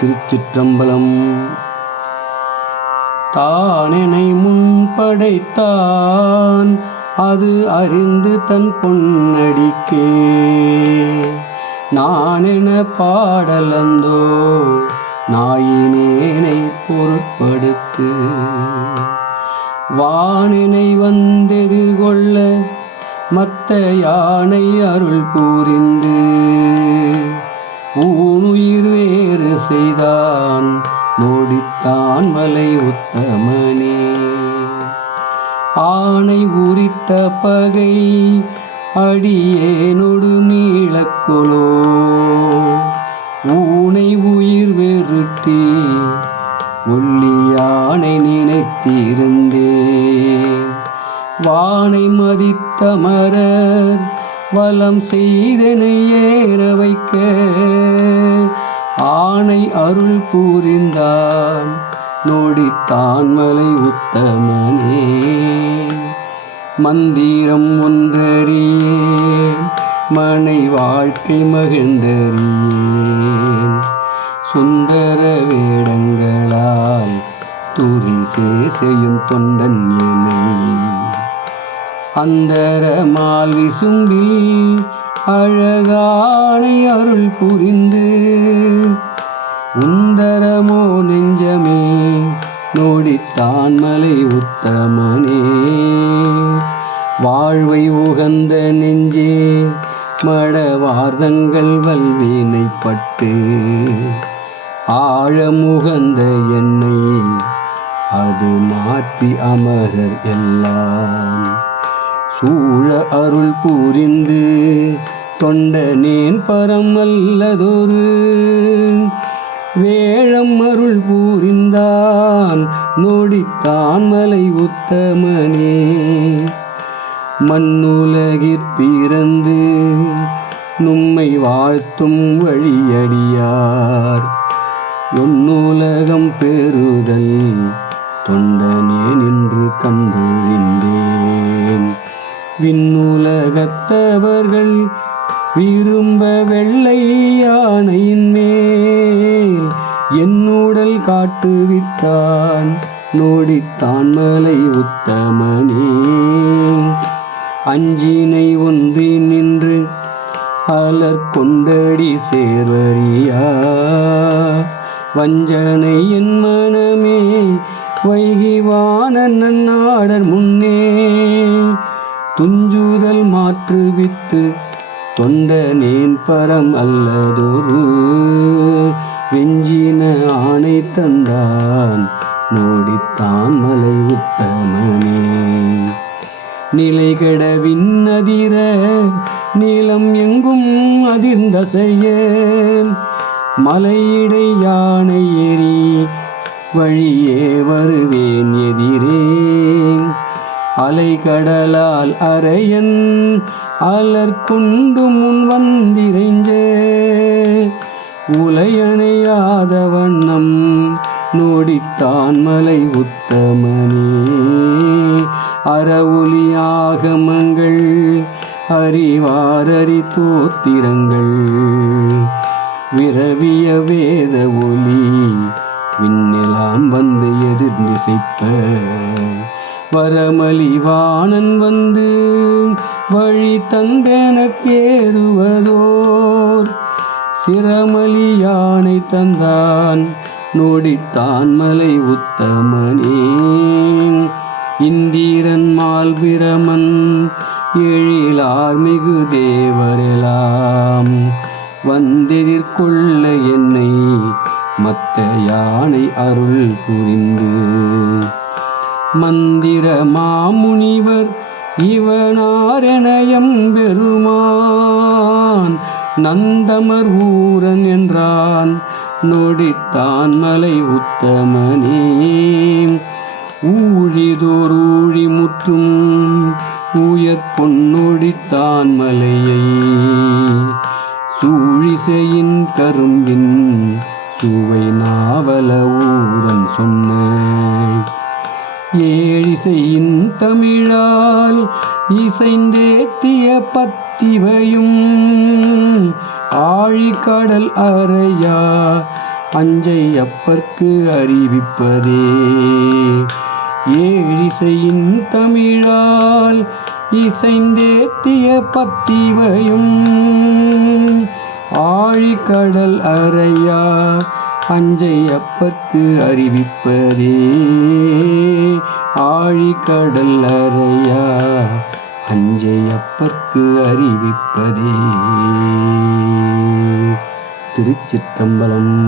திருச்சிற்றம்பலம். தானெனை முன்படைத்தான் அது அறிந்து தன் பொன்னடிக்கே நானென பாடலந்தோ நாயினேனை பொருட்படுத்து வானெனை வந்தெதிர்கொள்ள மத்த யானை அருள் புரிந்து ஊனுயிர் வேறு செய்தான் நோடித்தான் மலை உத்தமனே. ஆனை உரித்த பகை அடியேனொடு மீளக்கொலோ ஊனை உயிர் வெறுட்டி ஒல்லியானை நினைத்திருந்தேன். வானை மதித்தமரர் வலம் செய்தனை ஏற வைக்க ஆனை அருள் புரிந்தான் நோடித்தான் மலை உத்தமனே. மந்திரம் ஒன்றறியேன் மனை வாழ்க்கை மகிழ்ந்தறியேன் சுந்தர வேடங்களால் துரி சேசையும் தொண்டன் எனை அந்தரமால் விசும்பில் அழகானை அருள் புரிந்து உந்தரமோ நெஞ்சமே நோடித்தான் மலை உத்தமனே. வாழ்வை உகந்த நெஞ்சே மடவார்தங்கள் வல்வினைப்பட்டு ஆழமுகந்த என்னை அது மாற்றி அமரர் எல்லாம் சூழ அருள் புரிந்து தொண்டனேன் பரம் அல்லதொரு வேழம் அருள் புரிந்தான் நோடித்தான் மலை உத்தமனே. மண்ணுலகிற் பிறந்து நும்மை வாழ்த்தும் வழியடியார் ஒன்னுலகம் பெறுதல் தொண்டனே நின்று கண்டொழிந்தேன். விண்ணுலகத்தவர்கள் விரும்ப வெள்ளை யானையின் மேல் என்னுடல் காட்டுவித்தான் நோடித்தான் மலை உத்தமனே. அஞ்சினை ஒன்றி நின்று அலர் கொண்டடி சேர்வரியா வஞ்சனை என் மனமே வைகிவான நன்னாடர் முன்னே துஞ்சுதல் மாற்றுவித்து தொண்டனேன் பரம் அல்லதொரு வெஞ்சின ஆணை தந்தான் நோடித்தான் மலை உத்தமனே. நிலைகட விண்ணதிர நீளம் எங்கும் அதிர்ந்தசைய மலையிடை யானை ஏறி வழியே வருவேன் எதிரே. அலைகடலால் அரையன் அலர்கொண்டு முன் வந்திரைஞ்ச உலையணையாத வண்ணம் நோடித்தான் மலை உத்தமனே. அறவொலியாகமங்கள் அறிவாரறி தோத்திரங்கள் விரவிய வேத ஒலி விண்ணெலாம் வந்து எதிர்ந்திசைப்ப வரமலிவாணன் வந்து வழி தந்தெனக் தேறுவதோர் சிரமலி யானை தந்தான் நோடித்தான் மலை உத்தமனே. இந்திரன் மால் பிரமன் எழிலார் மிகு தேவரெல்லாம் வந்தெதிர்கொள்ள என்னை மத்த யானை அருள் புரிந்து மந்திர மாமுனிவர் இவனாரெனயம் பெருமான் நந்தமர் ஊரன் என்றான் நோடித்தான் மலை உத்தமனே. ஊழிதோர் ஊழி முற்றும் உயர் பொன்னோடித்தான் மலையை சூழிசையின் கரும்பின் சுவை நாவல ஊரன் சொன்ன ஏழிசையின் தமிழால் இசைந்தேத்திய பத்திவையும் ஆழிக்கடல் அறையா அஞ்சை அப்பர்க்கு அறிவிப்பதே. ஏழிசையின் தமிழால் இசைந்தேத்திய பத்திவையும் ஆழிக்கடல் அறையா அஞ்சை அப்பர்க்கு அறிவிப்பதே. ஆழிக்கடல் அறையா அஞ்சை அப்பர்க்கு அறிவிப்பதே. திருச்சிற்றம்பலம்.